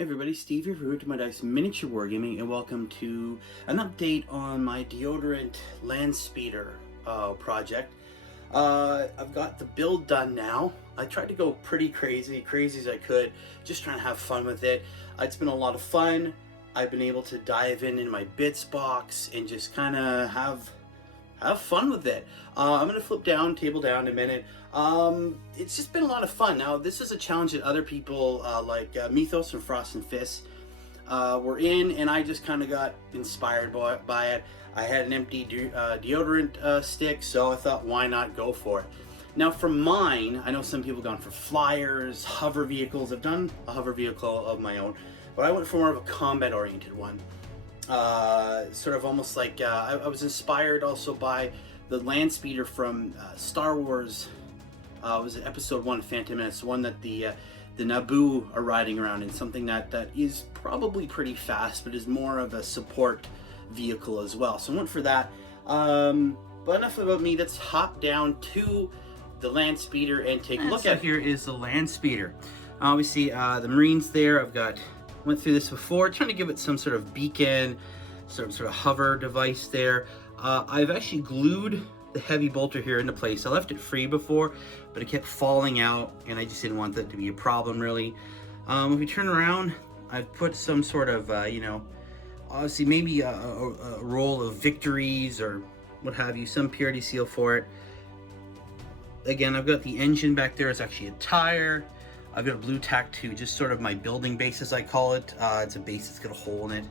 Hey everybody, Steve here for Root to My Dice Miniature Wargaming, and welcome to an update on my Deodorant Land Speeder project. I've got the build done now. I tried to go pretty crazy as I could, just trying to have fun with it. It's been a lot of fun. I've been able to dive in my Bitz box and just kind of have fun with it. I'm going to flip down, table down in a minute. It's just been a lot of fun. Now, this is a challenge that other people like Mythos and Frost and Fist were in, and I just kind of got inspired by it. I had an empty deodorant stick, so I thought, why not go for it? Now, for mine, I know some people have gone for flyers, hover vehicles. I've done a hover vehicle of my own, but I went for more of a combat-oriented one. Sort of almost like I was inspired also by the land speeder from Star Wars. Was it Episode 1, Phantom Menace, one that the Naboo are riding around in, something that is probably pretty fast, but is more of a support vehicle as well. So I went for that. But enough about me. Let's hop down to the land speeder and take a look at it. Here is the land speeder. We see the Marines there. Went through this before, trying to give it some sort of beacon, sort of hover device there. I've actually glued the heavy bolter here into place. I left it free before, but it kept falling out, and I just didn't want that to be a problem, really. If we turn around, I've put some sort of, obviously maybe a roll of victories or what have you, some purity seal for it. Again, I've got the engine back there. It's actually a tire. I've got a blue tack too, just sort of my building base, as I call it. It's a base that's got a hole in it.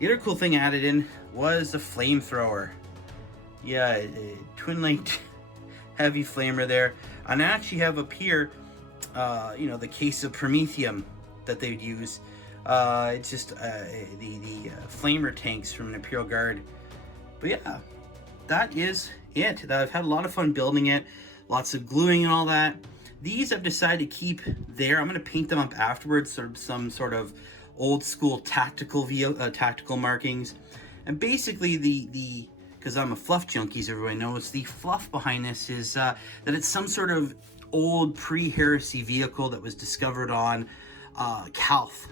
The other cool thing I added in was a flamethrower. Yeah, a twin-linked heavy flamer there. And I actually have up here, the case of Promethium that they'd use. It's just the flamer tanks from an Imperial Guard. But yeah, that is it. I've had a lot of fun building it. Lots of gluing and all that. These I've decided to keep there. I'm going to paint them up afterwards, some sort of old school tactical markings. And basically because I'm a fluff junkie, as everyone knows, the fluff behind this is that it's some sort of old pre-heresy vehicle that was discovered on Calth,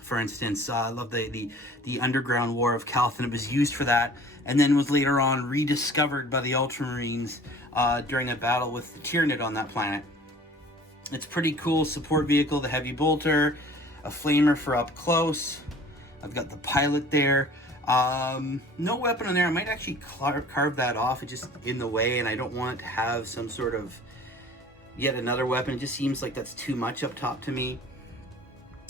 for instance. I love the underground war of Calth, and it was used for that, and then was later on rediscovered by the Ultramarines during a battle with the Tyranid on that planet. It's pretty cool support vehicle, the heavy bolter, a flamer for up close. I've got the pilot there. No weapon on there. I might actually carve that off. It's just in the way, and I don't want it to have some sort of yet another weapon. It just seems like that's too much up top to me.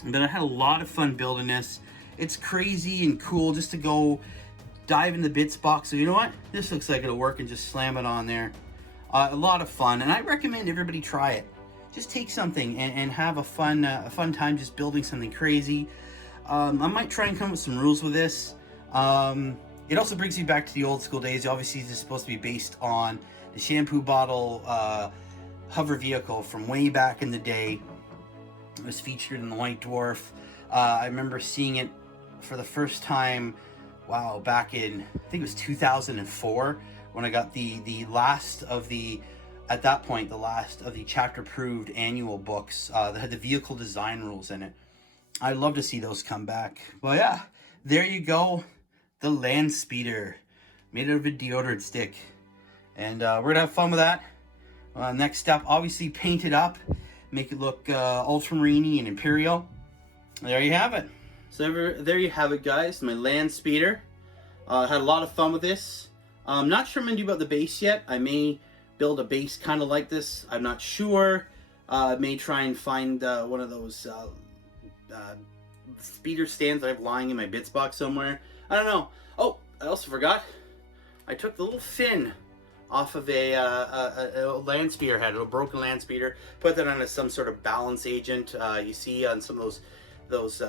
But I had a lot of fun building this. It's crazy and cool just to go dive in the Bitz box. So you know what? This looks like it'll work, and just slam it on there. A lot of fun, and I recommend everybody try it. Just take something and have a fun time just building something crazy. I might try and come up with some rules with this. It also brings me back to the old school days. Obviously, this is supposed to be based on the shampoo bottle hover vehicle from way back in the day. It was featured in the White Dwarf. I remember seeing it for the first time, wow, back in, I think it was 2004, when I got the last of the, at that point, the last of the chapter-approved annual books that had the vehicle design rules in it. I'd love to see those come back. Well, yeah, there you go. The land speeder, made out of a deodorant stick. And we're going to have fun with that. Next step, obviously paint it up. Make it look ultramarine and imperial. There you have it. So there you have it, guys. My land speeder. Had a lot of fun with this. I'm not sure I'm going to do about the base yet. I may build a base kind of like this. I'm not sure. I may try and find one of those speeder stands that I have lying in my Bitz box somewhere. I don't know. Oh, I also forgot. I took the little fin off of a land speeder head, a broken land speeder. Put that on some sort of balance agent. You see on some of those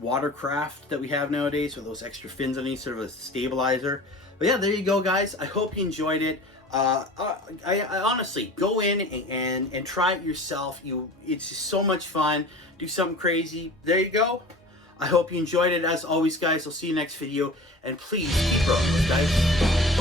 watercraft that we have nowadays with those extra fins underneath, sort of a stabilizer. But yeah, there you go, guys. I hope you enjoyed it. I honestly, go in and try it yourself. It's just so much fun. Do something crazy. There you go. I hope you enjoyed it. As always, guys, I'll see you next video. And please keep rolling, guys.